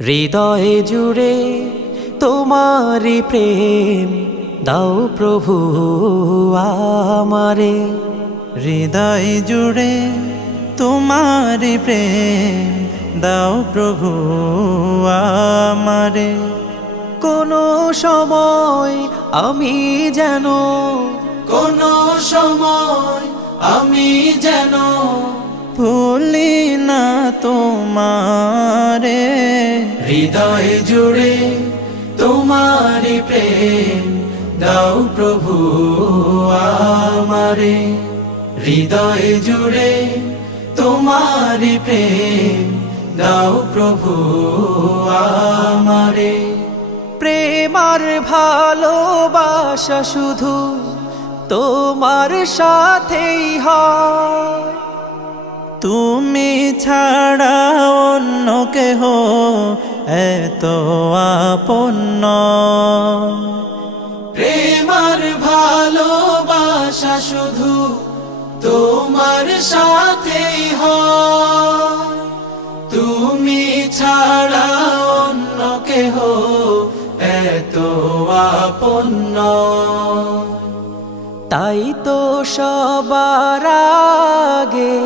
হৃদয়ে জুড়ে তোমারি প্রেম দাও প্রভু আমারে। হৃদয় জুড়ে তোমারি প্রেম দাও প্রভু আমারে। কোনো সময় আমি যেন ভুলি না তোমারে। হৃদয় জুড়ে তোমারি প্রেম দাও প্রভু আমারে। হৃদয় জুড়ে তোমারি প্রেম দাও প্রভু আমারে। প্রেম আর ভালোবাসা শুধু তোমার সাথেই হয়, তুমি ছাড়া অন্য কেহ এত আপন নয়। প্রেম আর ভালোবাসা শুধু তোমার সাথেই হয়, তুমি ছাড়া অন্য কেহ এত আপন নয়। তাই তো সবার আগে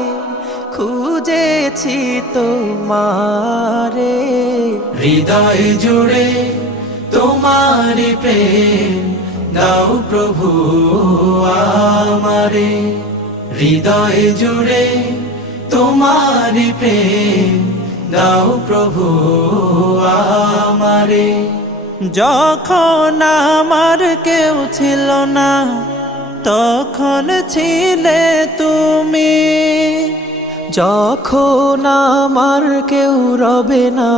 খুঁজেছি তোমারে। হৃদয় জুড়ে তোমারি প্রেম দাও প্রভু আমারে। হৃদয় জুড়ে তোমারি প্রেম দাও প্রভু আমারে। যখন আমার কেউ ছিল না তখন ছিলে তুমি, যখন আমার কেউ রবে না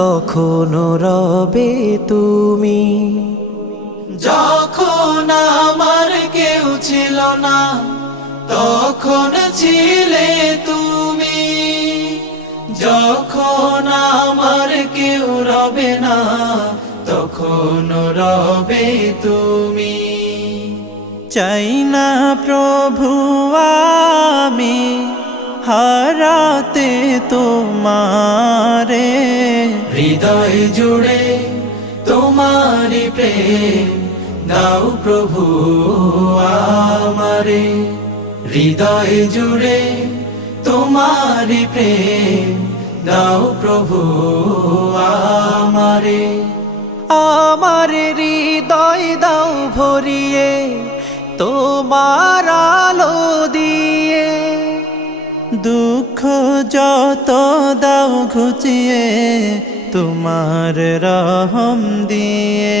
তখন রবে তুমি। যখন আমার কেউ ছিল না তখন ছিলে তুমি, যখন আমার কেউ রবে না তখন রবে তুমি। চাই না প্রভু আমি হারাতে তোমারে। হৃদয় জুড়ে তোমারি প্রেম দাও প্রভু আমারে। হৃদয় জুড়ে তোমারি প্রেম দাও প্রভু আমারে। আমার হৃদয় দাও ভরিয়ে তোমার আলো দিয়ে, দুঃখ যত দাও ঘুচিয়ে তোমার রহম দিয়ে।